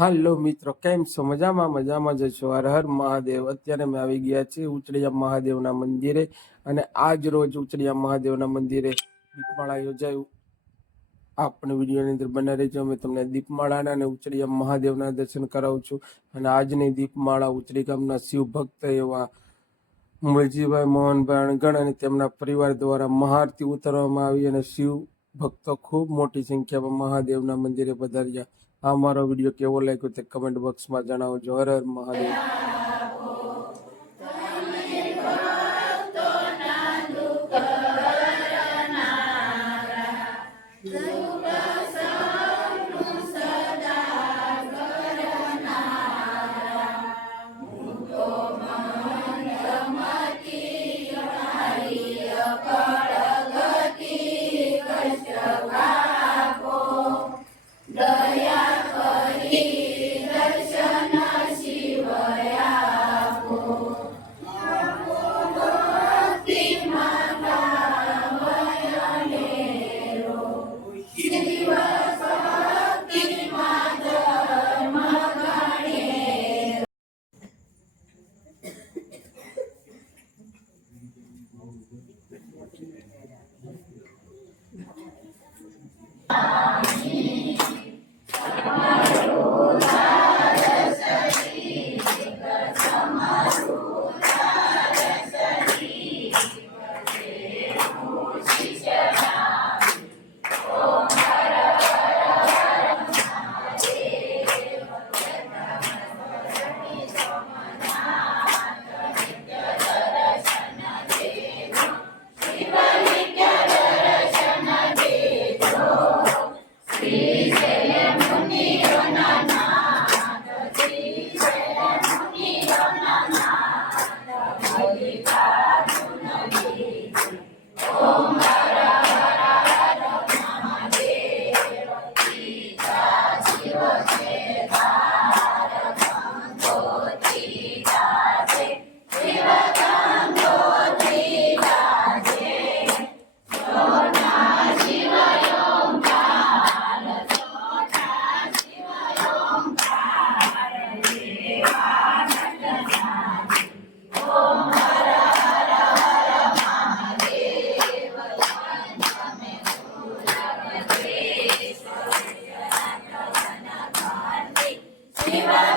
હાલો મિત્રો, કેમ છો? મજામાં જ છો? હર હર મહાદેવ. અત્યારે અમે આવી ગયા છીએ ઉચડિયા મહાદેવના મંદિરે અને આજ રોજ ઉચડિયા મહાદેવના મંદિરે દીપમાળા યોજાયું. આપણે વિડીયોની અંદર બને રહેજો. અમે તમને દીપમાળાના અને ઉચડિયા મહાદેવના દર્શન કરાવું છું. અને આજની દીપમાળા ઉચડી ગામના શિવ ભક્ત એવા મૂળજીભાઈ મોહનભાઈ અણગણ અને તેમના પરિવાર દ્વારા મહાઆરતી ઉતારવામાં આવી અને શિવ ભક્તો ખૂબ મોટી સંખ્યામાં મહાદેવના મંદિરે પધાર્યા. આ મારો વિડીયો કેવો લાગ્યો તે કમેન્ટ બોક્સમાં જણાવજો. હર હર મહાદેવ. Shiva